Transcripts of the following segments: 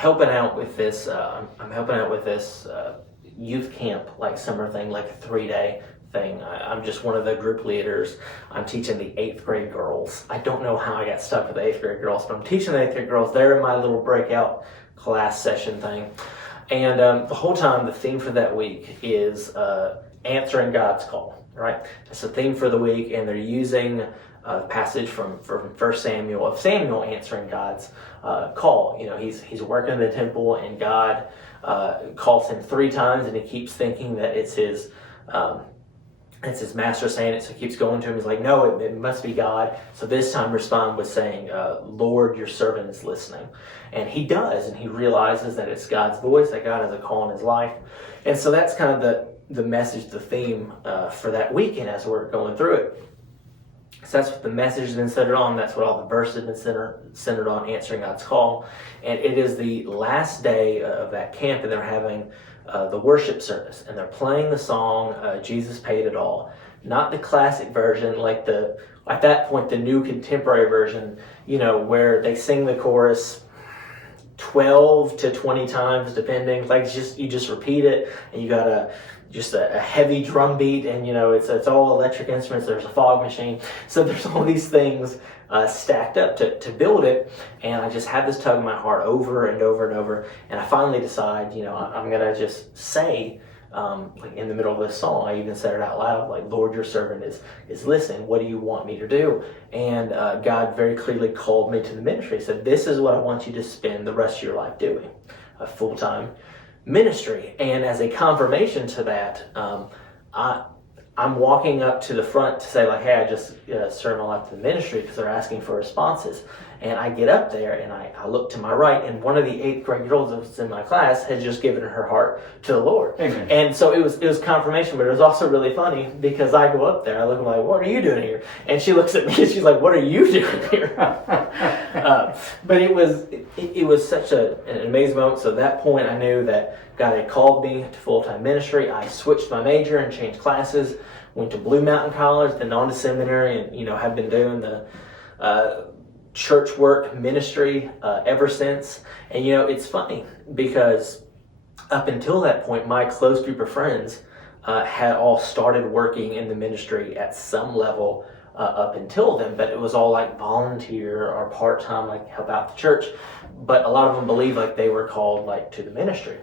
helping out with this. I'm helping out with this youth camp, like summer thing, like a 3-day thing. I'm just one of the group leaders. I'm teaching the 8th grade girls. I don't know how I got stuck with the 8th grade girls, but I'm teaching the 8th grade girls. They're in my little breakout class session thing. And the whole time, the theme for that week is answering God's call, right? It's the theme for the week, and they're using a passage from 1 Samuel, of Samuel answering God's call. You know, he's working in the temple, and God calls him 3 times, and he keeps thinking that it's his master saying it, so he keeps going to him. He's like, no, it must be God. So this time respond with saying, Lord, your servant is listening. And he does, and he realizes that it's God's voice, that God has a call in his life. And so that's kind of the message, the theme for that weekend as we're going through it. So that's what the message has been centered on. That's what all the verses have been centered on, answering God's call. And it is the last day of that camp, and they're having the worship service, and they're playing the song Jesus Paid It All. Not the classic version, like at that point the new contemporary version, you know, where they sing the chorus 12 to 20 times depending. Like you just repeat it, and you got a heavy drum beat, and you know it's all electric instruments. There's a fog machine, so there's all these things stacked up to build it. And I just had this tug in my heart over and over and over, and I finally decide, you know, I'm gonna just say, like in the middle of this song, I even said it out loud, like, Lord, your servant is listening. What do you want me to do? And God very clearly called me to the ministry. He said, this is what I want you to spend the rest of your life doing, a full-time ministry. And as a confirmation to that, I'm walking up to the front to say, like, hey, I just served my life to the ministry, because they're asking for responses. And I get up there, and I look to my right, and one of the 8th grade girls that was in my class had just given her heart to the Lord. Amen. And so it was confirmation, but it was also really funny, because I go up there, I look at her like, what are you doing here? And she looks at me, and she's like, what are you doing here? But it was such an amazing moment. So at that point, I knew that God had called me to full-time ministry. I switched my major and changed classes, went to Blue Mountain College, then on to seminary, and, you know, have been doing the church work ministry ever since. And, you know, it's funny, because up until that point, my close group of friends had all started working in the ministry at some level up until then, but it was all like volunteer or part-time, like help out the church. But a lot of them believed like they were called like to the ministry.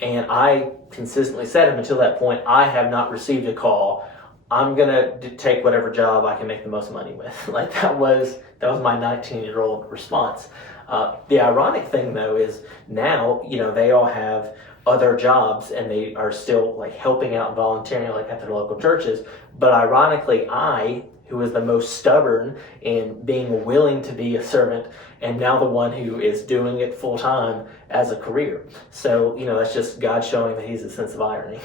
And I consistently said up until that point, I have not received a call. I'm gonna take whatever job I can make the most money with. Like that was my 19-year-old response. The ironic thing though is now, you know, they all have other jobs, and they are still like helping out and volunteering like at their local churches. But ironically, I, who was the most stubborn in being willing to be a servant, and now the one who is doing it full time as a career. So, you know, that's just God showing that he's a sense of irony.